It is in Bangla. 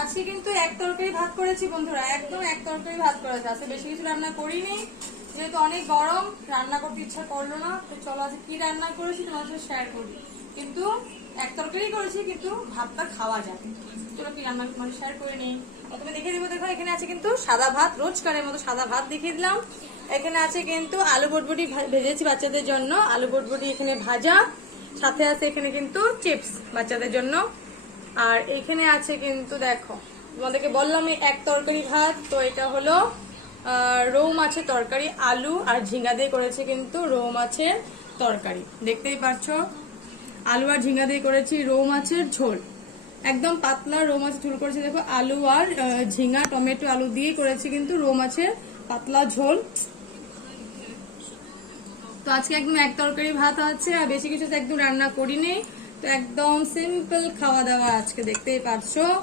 আজকে কিন্তু এক তরকারি ভাত করেছি বন্ধুরা, একদম এক তরকারি ভাত করেছে। আজকে বেশি কিছু রান্না করিনি, যেহেতু অনেক গরম, রান্না করতে ইচ্ছা করলো না। তো চলো আজকে কি রান্না করেছি তোমার সাথে শেয়ার করি। কিন্তু এক তরকারি করেছি, কিন্তু ভাতটা খাওয়া যায়। চলো কি রান্না মানে শেয়ার করে নিই। প্রথমে দেখিয়ে দিব, দেখো এখানে আছে কিন্তু সাদা ভাত, রোজকারের মতো সাদা ভাত দেখিয়ে দিলাম। এখানে আছে কিন্তু আলু বটবটি ভেজেছি বাচ্চাদের জন্য, আলু বটবটি এখানে ভাজা, সাথে আছে এখানে কিন্তু চিপস বাচ্চাদের জন্য। আর এখানে আছে কিন্তু দেখো, তোমাদেরকে বললাম এক তরকারি ভাত। তো এটা হলো রৌ মাছের তরকারি, আলু আর ঝিঙ্গা দিয়ে করেছে কিন্তু রৌ মাছের তরকারি। দেখতেই পাচ্ছ, আলু আর ঝিঙ্গা দিয়ে করেছি রৌ মাছের ঝোল, একদম পাতলা রৌ মাছের ঝোল করেছি। দেখো আলু আর ঝিঙ্গা টমেটো আলু দিয়ে করেছি কিন্তু রৌ মাছের পাতলা ঝোল। তো আজকে একদম এক তরকারি ভাত আছে, আর বেশি কিছু তো একদম রান্না করিনি। তো একদম সিম্পল খাওয়া দাওয়া আজকে, দেখতেই পাচ্ছ।